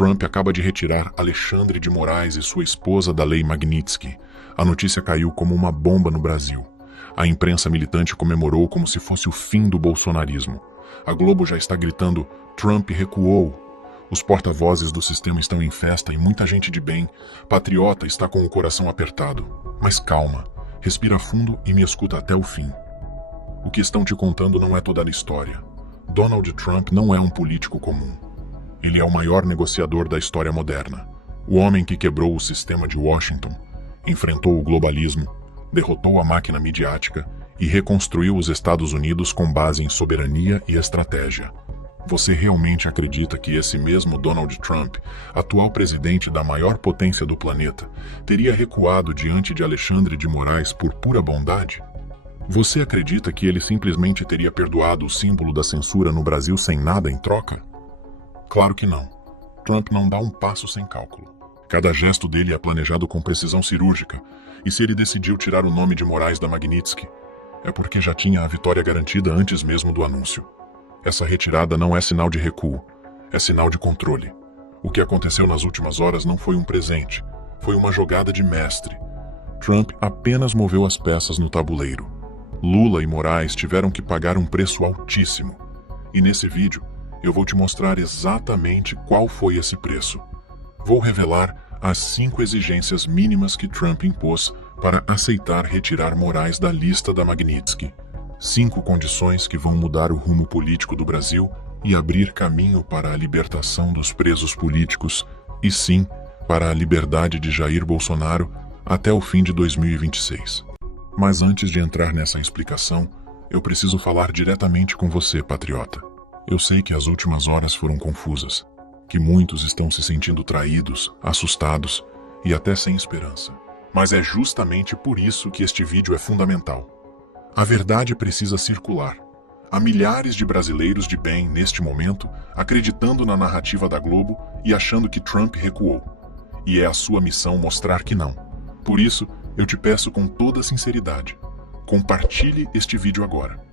Trump acaba de retirar Alexandre de Moraes e sua esposa da Lei Magnitsky. A notícia caiu como uma bomba no Brasil. A imprensa militante comemorou como se fosse o fim do bolsonarismo. A Globo já está gritando: Trump recuou. Os porta-vozes do sistema estão em festa e muita gente de bem, patriota, está com o coração apertado. Mas calma, respira fundo e me escuta até o fim. O que estão te contando não é toda a história. Donald Trump não é um político comum. Ele é o maior negociador da história moderna. O homem que quebrou o sistema de Washington, enfrentou o globalismo, derrotou a máquina midiática e reconstruiu os Estados Unidos com base em soberania e estratégia. Você realmente acredita que esse mesmo Donald Trump, atual presidente da maior potência do planeta, teria recuado diante de Alexandre de Moraes por pura bondade? Você acredita que ele simplesmente teria perdoado o símbolo da censura no Brasil sem nada em troca? Claro que não. Trump não dá um passo sem cálculo. Cada gesto dele é planejado com precisão cirúrgica, e se ele decidiu tirar o nome de Moraes da Magnitsky, é porque já tinha a vitória garantida antes mesmo do anúncio. Essa retirada não é sinal de recuo, é sinal de controle. O que aconteceu nas últimas horas não foi um presente, foi uma jogada de mestre. Trump apenas moveu as peças no tabuleiro. Lula e Moraes tiveram que pagar um preço altíssimo. E nesse vídeo, eu vou te mostrar exatamente qual foi esse preço. Vou revelar as 5 exigências mínimas que Trump impôs para aceitar retirar Moraes da lista da Magnitsky. 5 condições que vão mudar o rumo político do Brasil e abrir caminho para a libertação dos presos políticos e sim, para a liberdade de Jair Bolsonaro até o fim de 2026. Mas antes de entrar nessa explicação, eu preciso falar diretamente com você, patriota. Eu sei que as últimas horas foram confusas, que muitos estão se sentindo traídos, assustados e até sem esperança. Mas é justamente por isso que este vídeo é fundamental. A verdade precisa circular. Há milhares de brasileiros de bem neste momento acreditando na narrativa da Globo e achando que Trump recuou. E é a sua missão mostrar que não. Por isso, eu te peço com toda sinceridade, compartilhe este vídeo agora.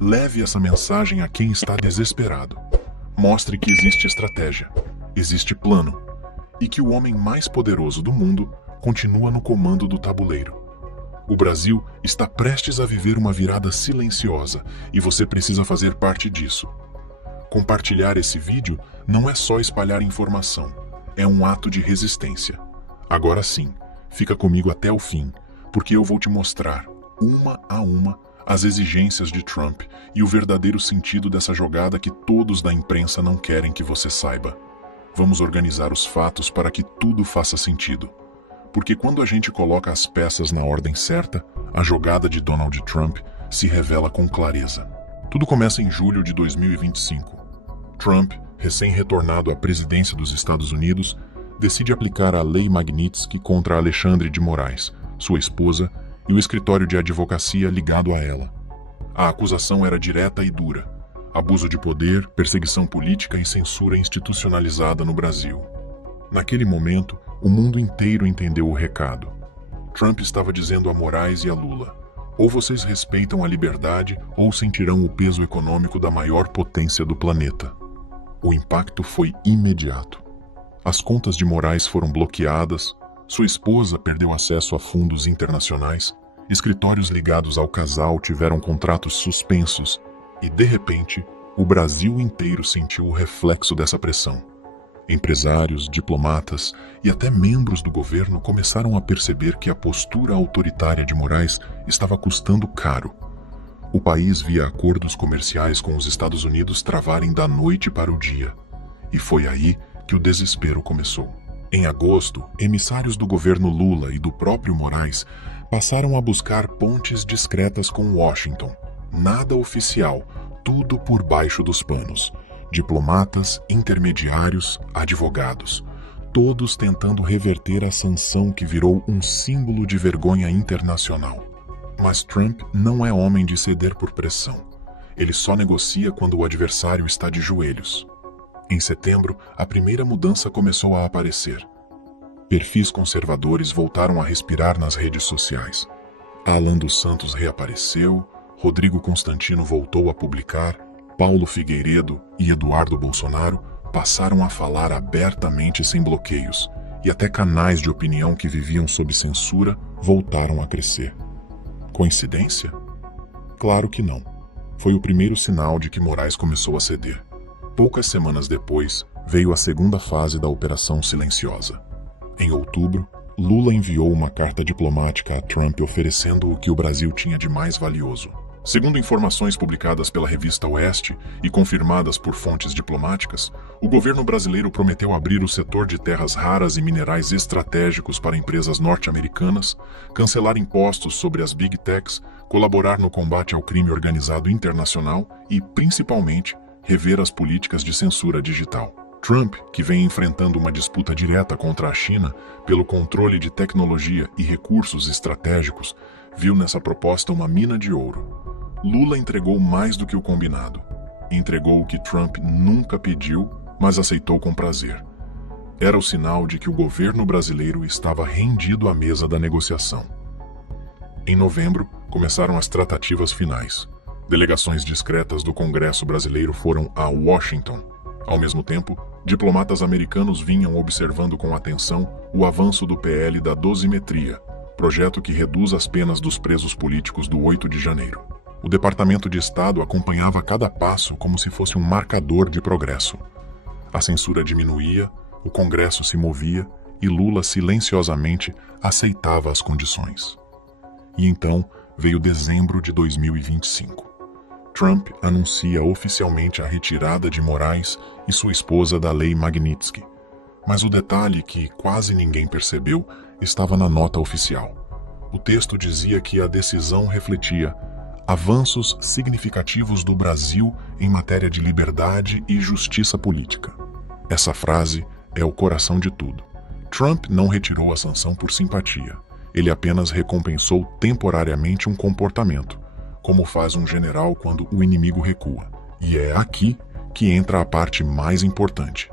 Leve essa mensagem a quem está desesperado. Mostre que existe estratégia, existe plano, e que o homem mais poderoso do mundo continua no comando do tabuleiro. O Brasil está prestes a viver uma virada silenciosa e você precisa fazer parte disso. Compartilhar esse vídeo não é só espalhar informação, é um ato de resistência. Agora sim, fica comigo até o fim, porque eu vou te mostrar, uma a uma, as exigências de Trump e o verdadeiro sentido dessa jogada que todos da imprensa não querem que você saiba. Vamos organizar os fatos para que tudo faça sentido. Porque quando a gente coloca as peças na ordem certa, a jogada de Donald Trump se revela com clareza. Tudo começa em julho de 2025. Trump, recém-retornado à presidência dos Estados Unidos, decide aplicar a Lei Magnitsky contra Alexandre de Moraes, sua esposa, e o escritório de advocacia ligado a ela. A acusação era direta e dura: abuso de poder, perseguição política e censura institucionalizada no Brasil. Naquele momento, o mundo inteiro entendeu o recado. Trump estava dizendo a Moraes e a Lula: ou vocês respeitam a liberdade ou sentirão o peso econômico da maior potência do planeta. O impacto foi imediato. As contas de Moraes foram bloqueadas, sua esposa perdeu acesso a fundos internacionais, escritórios ligados ao casal tiveram contratos suspensos e, de repente, o Brasil inteiro sentiu o reflexo dessa pressão. Empresários, diplomatas e até membros do governo começaram a perceber que a postura autoritária de Moraes estava custando caro. O país via acordos comerciais com os Estados Unidos travarem da noite para o dia. E foi aí que o desespero começou. Em agosto, emissários do governo Lula e do próprio Moraes passaram a buscar pontes discretas com Washington. Nada oficial, tudo por baixo dos panos. Diplomatas, intermediários, advogados, todos tentando reverter a sanção que virou um símbolo de vergonha internacional. Mas Trump não é homem de ceder por pressão. Ele só negocia quando o adversário está de joelhos. Em setembro, a primeira mudança começou a aparecer. Perfis conservadores voltaram a respirar nas redes sociais. Alan dos Santos reapareceu, Rodrigo Constantino voltou a publicar, Paulo Figueiredo e Eduardo Bolsonaro passaram a falar abertamente sem bloqueios, e até canais de opinião que viviam sob censura voltaram a crescer. Coincidência? Claro que não. Foi o primeiro sinal de que Moraes começou a ceder. Poucas semanas depois, veio a segunda fase da Operação Silenciosa. Em outubro, Lula enviou uma carta diplomática a Trump oferecendo o que o Brasil tinha de mais valioso. Segundo informações publicadas pela revista Oeste e confirmadas por fontes diplomáticas, o governo brasileiro prometeu abrir o setor de terras raras e minerais estratégicos para empresas norte-americanas, cancelar impostos sobre as Big Techs, colaborar no combate ao crime organizado internacional e, principalmente, rever as políticas de censura digital. Trump, que vem enfrentando uma disputa direta contra a China pelo controle de tecnologia e recursos estratégicos, viu nessa proposta uma mina de ouro. Lula entregou mais do que o combinado. Entregou o que Trump nunca pediu, mas aceitou com prazer. Era o sinal de que o governo brasileiro estava rendido à mesa da negociação. Em novembro, começaram as tratativas finais. Delegações discretas do Congresso brasileiro foram a Washington. Ao mesmo tempo, diplomatas americanos vinham observando com atenção o avanço do PL da dosimetria, projeto que reduz as penas dos presos políticos do 8 de janeiro. O Departamento de Estado acompanhava cada passo como se fosse um marcador de progresso. A censura diminuía, o Congresso se movia e Lula silenciosamente aceitava as condições. E então veio dezembro de 2025. Trump anuncia oficialmente a retirada de Moraes e sua esposa da Lei Magnitsky. Mas o detalhe que quase ninguém percebeu estava na nota oficial. O texto dizia que a decisão refletia avanços significativos do Brasil em matéria de liberdade e justiça política. Essa frase é o coração de tudo. Trump não retirou a sanção por simpatia. Ele apenas recompensou temporariamente um comportamento, como faz um general quando o inimigo recua. E é aqui que entra a parte mais importante.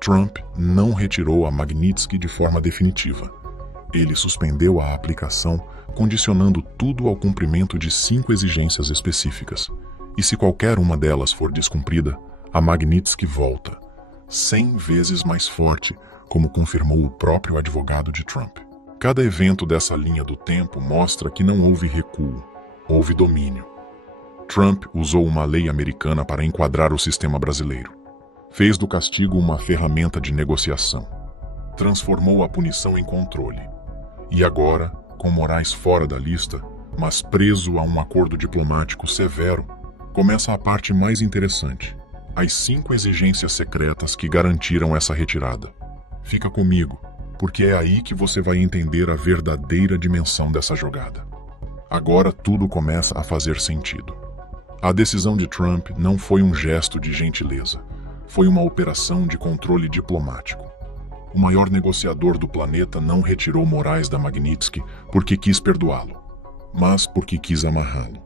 Trump não retirou a Magnitsky de forma definitiva. Ele suspendeu a aplicação, condicionando tudo ao cumprimento de 5 exigências específicas. E se qualquer uma delas for descumprida, a Magnitsky volta, 100 vezes mais forte, como confirmou o próprio advogado de Trump. Cada evento dessa linha do tempo mostra que não houve recuo, houve domínio. Trump usou uma lei americana para enquadrar o sistema brasileiro. Fez do castigo uma ferramenta de negociação. Transformou a punição em controle. E agora, com Moraes fora da lista, mas preso a um acordo diplomático severo, começa a parte mais interessante: as 5 exigências secretas que garantiram essa retirada. Fica comigo, porque é aí que você vai entender a verdadeira dimensão dessa jogada. Agora tudo começa a fazer sentido. A decisão de Trump não foi um gesto de gentileza, foi uma operação de controle diplomático. O maior negociador do planeta não retirou Moraes da Magnitsky porque quis perdoá-lo, mas porque quis amarrá-lo.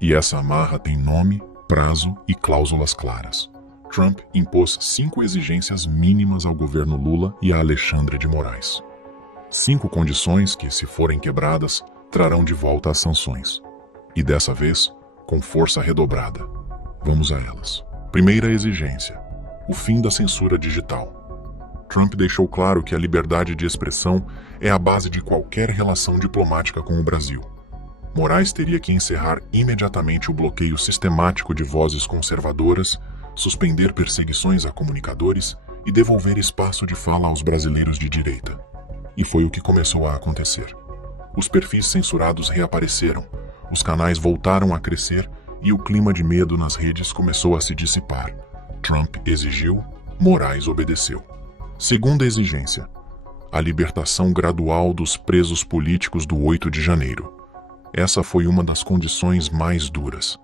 E essa amarra tem nome, prazo e cláusulas claras. Trump impôs 5 exigências mínimas ao governo Lula e a Alexandre de Moraes. 5 condições que, se forem quebradas, trarão de volta as sanções. E dessa vez, com força redobrada. Vamos a elas. Primeira exigência: o fim da censura digital. Trump deixou claro que a liberdade de expressão é a base de qualquer relação diplomática com o Brasil. Moraes teria que encerrar imediatamente o bloqueio sistemático de vozes conservadoras, suspender perseguições a comunicadores e devolver espaço de fala aos brasileiros de direita. E foi o que começou a acontecer. Os perfis censurados reapareceram, os canais voltaram a crescer e o clima de medo nas redes começou a se dissipar. Trump exigiu, Moraes obedeceu. Segunda exigência: a libertação gradual dos presos políticos do 8 de janeiro. Essa foi uma das condições mais duras.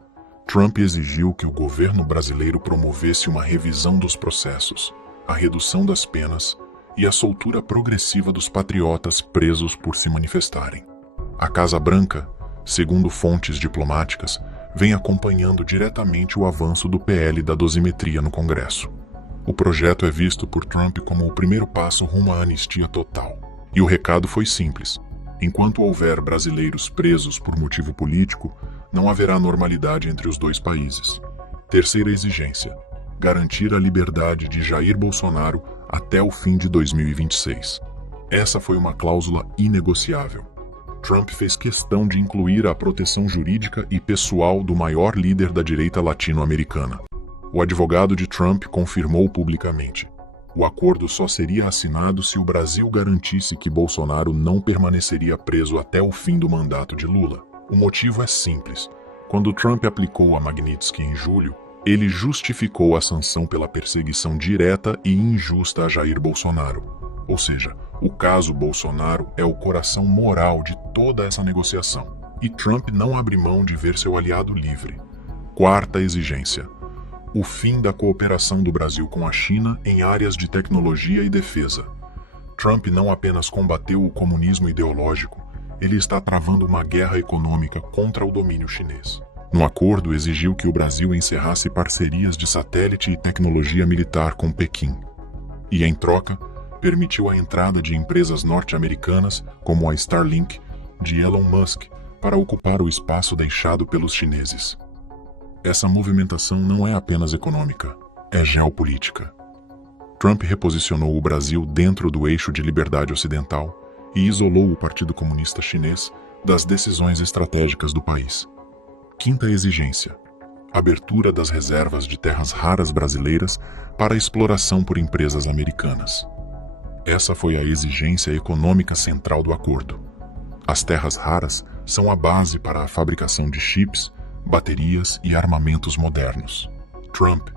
Trump exigiu que o governo brasileiro promovesse uma revisão dos processos, a redução das penas e a soltura progressiva dos patriotas presos por se manifestarem. A Casa Branca, segundo fontes diplomáticas, vem acompanhando diretamente o avanço do PL da dosimetria no Congresso. O projeto é visto por Trump como o primeiro passo rumo à anistia total. E o recado foi simples: enquanto houver brasileiros presos por motivo político, não haverá normalidade entre os dois países. Terceira exigência: garantir a liberdade de Jair Bolsonaro até o fim de 2026. Essa foi uma cláusula inegociável. Trump fez questão de incluir a proteção jurídica e pessoal do maior líder da direita latino-americana. O advogado de Trump confirmou publicamente: o acordo só seria assinado se o Brasil garantisse que Bolsonaro não permaneceria preso até o fim do mandato de Lula. O motivo é simples. Quando Trump aplicou a Magnitsky em julho, ele justificou a sanção pela perseguição direta e injusta a Jair Bolsonaro. Ou seja, o caso Bolsonaro é o coração moral de toda essa negociação. E Trump não abre mão de ver seu aliado livre. Quarta exigência: o fim da cooperação do Brasil com a China em áreas de tecnologia e defesa. Trump não apenas combateu o comunismo ideológico, ele está travando uma guerra econômica contra o domínio chinês. No acordo, exigiu que o Brasil encerrasse parcerias de satélite e tecnologia militar com Pequim. E, em troca, permitiu a entrada de empresas norte-americanas, como a Starlink, de Elon Musk, para ocupar o espaço deixado pelos chineses. Essa movimentação não é apenas econômica, é geopolítica. Trump reposicionou o Brasil dentro do eixo de liberdade ocidental e isolou o Partido Comunista Chinês das decisões estratégicas do país. Quinta exigência: abertura das reservas de terras raras brasileiras para exploração por empresas americanas. Essa foi a exigência econômica central do acordo. As terras raras são a base para a fabricação de chips, baterias e armamentos modernos. Trump,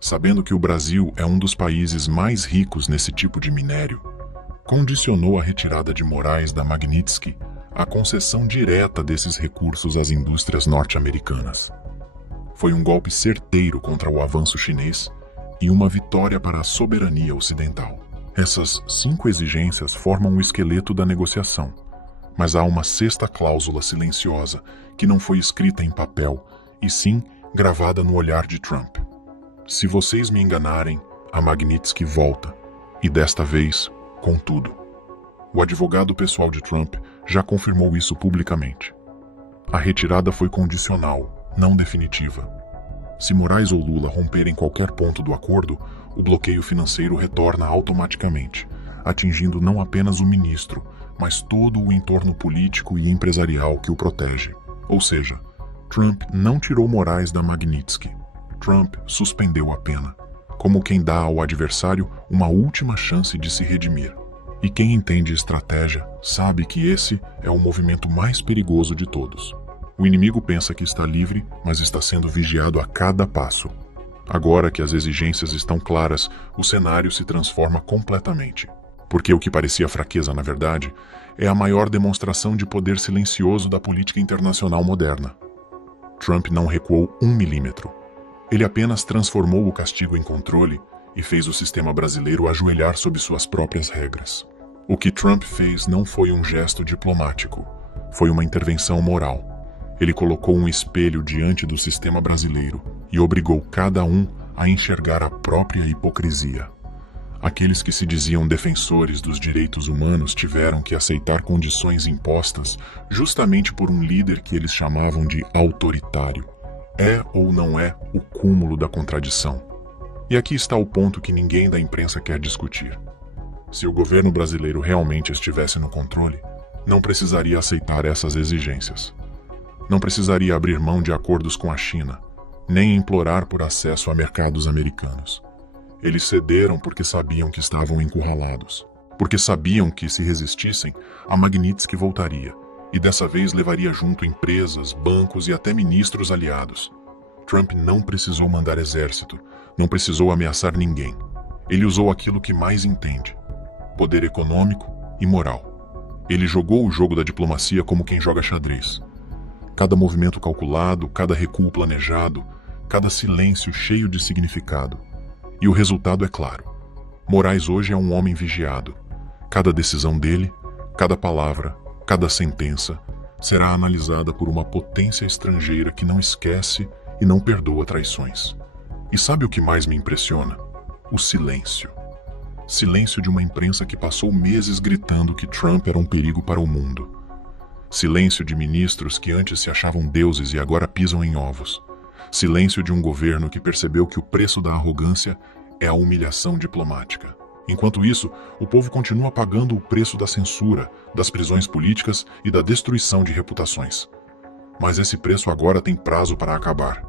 sabendo que o Brasil é um dos países mais ricos nesse tipo de minério, condicionou a retirada de Moraes da Magnitsky à concessão direta desses recursos às indústrias norte-americanas. Foi um golpe certeiro contra o avanço chinês e uma vitória para a soberania ocidental. Essas 5 exigências formam o esqueleto da negociação, mas há uma sexta cláusula silenciosa que não foi escrita em papel, e sim gravada no olhar de Trump. Se vocês me enganarem, a Magnitsky volta, e desta vez, com tudo. O advogado pessoal de Trump já confirmou isso publicamente. A retirada foi condicional, não definitiva. Se Moraes ou Lula romperem qualquer ponto do acordo, o bloqueio financeiro retorna automaticamente, atingindo não apenas o ministro, mas todo o entorno político e empresarial que o protege. Ou seja, Trump não tirou Moraes da Magnitsky. Trump suspendeu a pena, como quem dá ao adversário uma última chance de se redimir. E quem entende estratégia sabe que esse é o movimento mais perigoso de todos. O inimigo pensa que está livre, mas está sendo vigiado a cada passo. Agora que as exigências estão claras, o cenário se transforma completamente. Porque o que parecia fraqueza, na verdade, é a maior demonstração de poder silencioso da política internacional moderna. Trump não recuou 1 milímetro. Ele apenas transformou o castigo em controle e fez o sistema brasileiro ajoelhar sob suas próprias regras. O que Trump fez não foi um gesto diplomático, foi uma intervenção moral. Ele colocou um espelho diante do sistema brasileiro e obrigou cada um a enxergar a própria hipocrisia. Aqueles que se diziam defensores dos direitos humanos tiveram que aceitar condições impostas justamente por um líder que eles chamavam de autoritário. É ou não é o cúmulo da contradição? E aqui está o ponto que ninguém da imprensa quer discutir. Se o governo brasileiro realmente estivesse no controle, não precisaria aceitar essas exigências. Não precisaria abrir mão de acordos com a China, nem implorar por acesso a mercados americanos. Eles cederam porque sabiam que estavam encurralados, porque sabiam que, se resistissem, a Magnitsky voltaria, e dessa vez levaria junto empresas, bancos e até ministros aliados. Trump não precisou mandar exército, não precisou ameaçar ninguém. Ele usou aquilo que mais entende: poder econômico e moral. Ele jogou o jogo da diplomacia como quem joga xadrez. Cada movimento calculado, cada recuo planejado, cada silêncio cheio de significado. E o resultado é claro. Moraes hoje é um homem vigiado. Cada decisão dele, cada palavra, cada sentença será analisada por uma potência estrangeira que não esquece e não perdoa traições. E sabe o que mais me impressiona? O silêncio. Silêncio de uma imprensa que passou meses gritando que Trump era um perigo para o mundo. Silêncio de ministros que antes se achavam deuses e agora pisam em ovos. Silêncio de um governo que percebeu que o preço da arrogância é a humilhação diplomática. Enquanto isso, o povo continua pagando o preço da censura, das prisões políticas e da destruição de reputações. Mas esse preço agora tem prazo para acabar,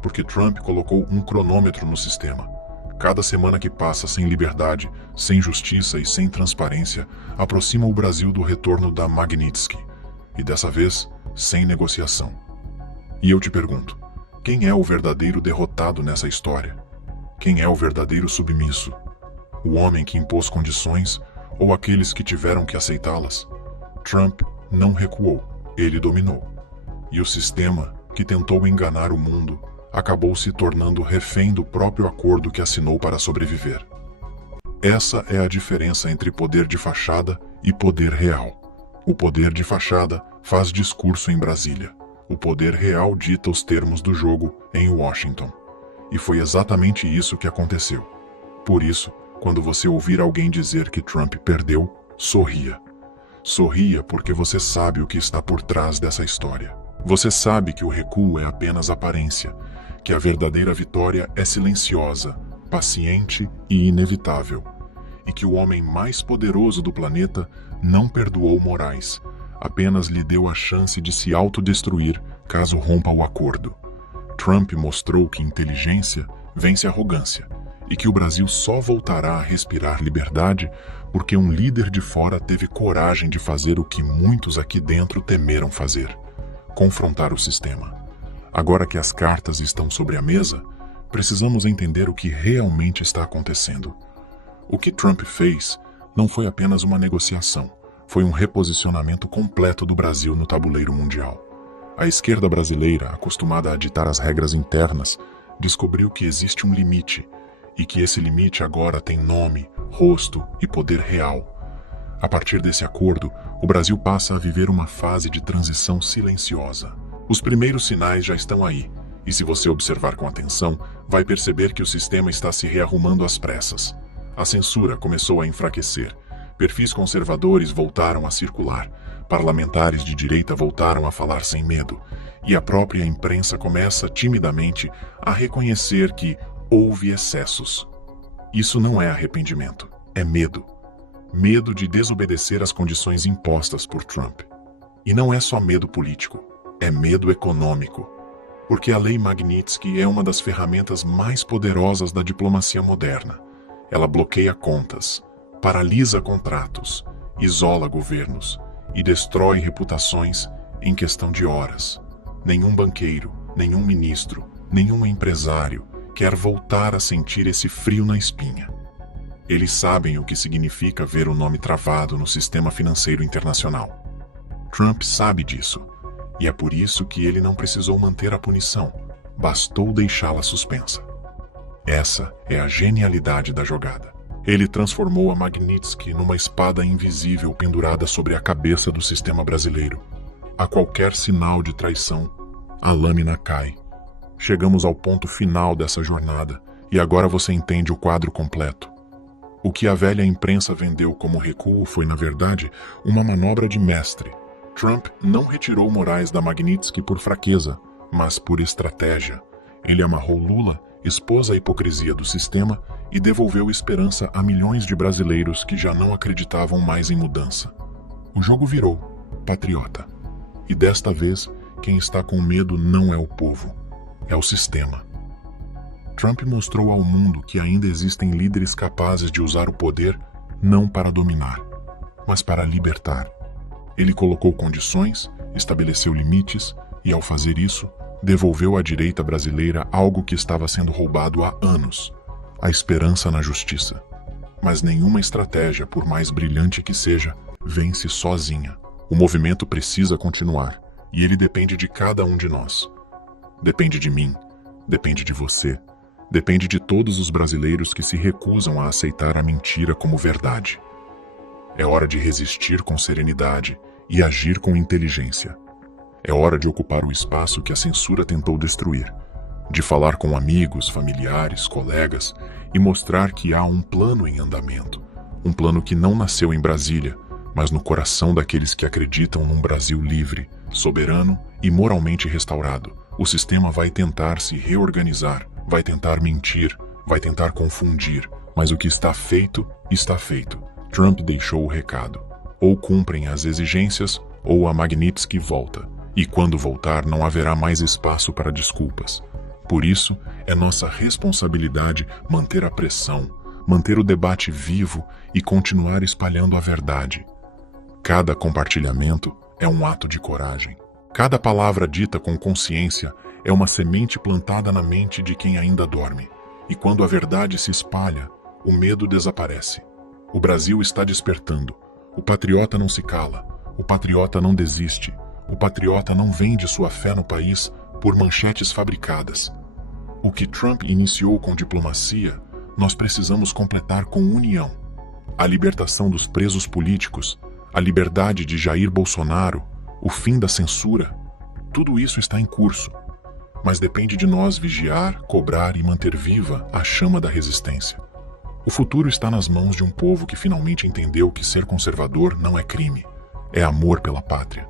porque Trump colocou um cronômetro no sistema. Cada semana que passa sem liberdade, sem justiça e sem transparência, aproxima o Brasil do retorno da Magnitsky, e dessa vez, sem negociação. E eu te pergunto, quem é o verdadeiro derrotado nessa história? Quem é o verdadeiro submisso? O homem que impôs condições ou aqueles que tiveram que aceitá-las? Trump não recuou, ele dominou. E o sistema, que tentou enganar o mundo, acabou se tornando refém do próprio acordo que assinou para sobreviver. Essa é a diferença entre poder de fachada e poder real. O poder de fachada faz discurso em Brasília. O poder real dita os termos do jogo em Washington. E foi exatamente isso que aconteceu. Por isso, quando você ouvir alguém dizer que Trump perdeu, sorria. Sorria porque você sabe o que está por trás dessa história. Você sabe que o recuo é apenas aparência, que a verdadeira vitória é silenciosa, paciente e inevitável, e que o homem mais poderoso do planeta não perdoou Moraes, apenas lhe deu a chance de se autodestruir caso rompa o acordo. Trump mostrou que inteligência vence arrogância, e que o Brasil só voltará a respirar liberdade porque um líder de fora teve coragem de fazer o que muitos aqui dentro temeram fazer: confrontar o sistema. Agora que as cartas estão sobre a mesa, precisamos entender o que realmente está acontecendo. O que Trump fez não foi apenas uma negociação, foi um reposicionamento completo do Brasil no tabuleiro mundial. A esquerda brasileira, acostumada a ditar as regras internas, descobriu que existe um limite, e que esse limite agora tem nome, rosto e poder real. A partir desse acordo, o Brasil passa a viver uma fase de transição silenciosa. Os primeiros sinais já estão aí, e se você observar com atenção, vai perceber que o sistema está se rearrumando às pressas. A censura começou a enfraquecer, perfis conservadores voltaram a circular, parlamentares de direita voltaram a falar sem medo, e a própria imprensa começa timidamente a reconhecer que houve excessos. Isso não é arrependimento, é medo. Medo de desobedecer às condições impostas por Trump. E não é só medo político, é medo econômico. Porque a Lei Magnitsky é uma das ferramentas mais poderosas da diplomacia moderna. Ela bloqueia contas, paralisa contratos, isola governos e destrói reputações em questão de horas. Nenhum banqueiro, nenhum ministro, nenhum empresário quer voltar a sentir esse frio na espinha. Eles sabem o que significa ver o nome travado no sistema financeiro internacional. Trump sabe disso, e é por isso que ele não precisou manter a punição, bastou deixá-la suspensa. Essa é a genialidade da jogada. Ele transformou a Magnitsky numa espada invisível pendurada sobre a cabeça do sistema brasileiro. A qualquer sinal de traição, a lâmina cai. Chegamos ao ponto final dessa jornada, e agora você entende o quadro completo. O que a velha imprensa vendeu como recuo foi, na verdade, uma manobra de mestre. Trump não retirou Moraes da Magnitsky por fraqueza, mas por estratégia. Ele amarrou Lula, expôs a hipocrisia do sistema e devolveu esperança a milhões de brasileiros que já não acreditavam mais em mudança. O jogo virou, patriota. E desta vez, quem está com medo não é o povo, é o sistema. Trump mostrou ao mundo que ainda existem líderes capazes de usar o poder não para dominar, mas para libertar. Ele colocou condições, estabeleceu limites e, ao fazer isso, devolveu à direita brasileira algo que estava sendo roubado há anos: a esperança na justiça. Mas nenhuma estratégia, por mais brilhante que seja, vence sozinha. O movimento precisa continuar, e ele depende de cada um de nós. Depende de mim, depende de você, depende de todos os brasileiros que se recusam a aceitar a mentira como verdade. É hora de resistir com serenidade e agir com inteligência. É hora de ocupar o espaço que a censura tentou destruir, de falar com amigos, familiares, colegas e mostrar que há um plano em andamento, um plano que não nasceu em Brasília, mas no coração daqueles que acreditam num Brasil livre, soberano e moralmente restaurado, O sistema vai tentar se reorganizar, vai tentar mentir, vai tentar confundir, mas o que está feito, está feito. Trump deixou o recado. Ou cumprem as exigências, ou a Magnitsky volta. E quando voltar, não haverá mais espaço para desculpas. Por isso, é nossa responsabilidade manter a pressão, manter o debate vivo e continuar espalhando a verdade. Cada compartilhamento é um ato de coragem. Cada palavra dita com consciência é uma semente plantada na mente de quem ainda dorme. E quando a verdade se espalha, o medo desaparece. O Brasil está despertando. O patriota não se cala. O patriota não desiste. O patriota não vende sua fé no país por manchetes fabricadas. O que Trump iniciou com diplomacia, nós precisamos completar com união. A libertação dos presos políticos, a liberdade de Jair Bolsonaro, o fim da censura, tudo isso está em curso. Mas depende de nós vigiar, cobrar e manter viva a chama da resistência. O futuro está nas mãos de um povo que finalmente entendeu que ser conservador não é crime, é amor pela pátria.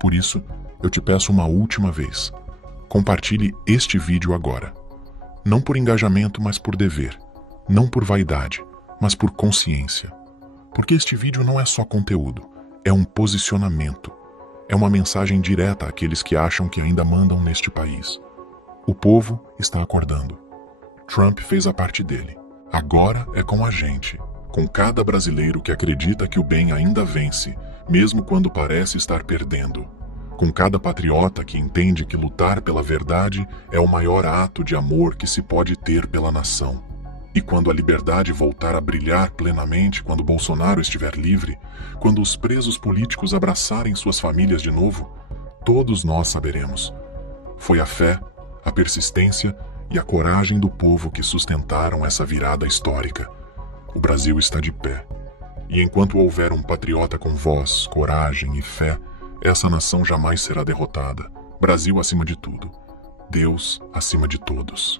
Por isso, eu te peço uma última vez. Compartilhe este vídeo agora. Não por engajamento, mas por dever. Não por vaidade, mas por consciência. Porque este vídeo não é só conteúdo, é um posicionamento. É uma mensagem direta àqueles que acham que ainda mandam neste país. O povo está acordando. Trump fez a parte dele. Agora é com a gente, com cada brasileiro que acredita que o bem ainda vence, mesmo quando parece estar perdendo. Com cada patriota que entende que lutar pela verdade é o maior ato de amor que se pode ter pela nação. E quando a liberdade voltar a brilhar plenamente, quando Bolsonaro estiver livre, quando os presos políticos abraçarem suas famílias de novo, todos nós saberemos. Foi a fé, a persistência e a coragem do povo que sustentaram essa virada histórica. O Brasil está de pé. E enquanto houver um patriota com voz, coragem e fé, essa nação jamais será derrotada. Brasil acima de tudo. Deus acima de todos.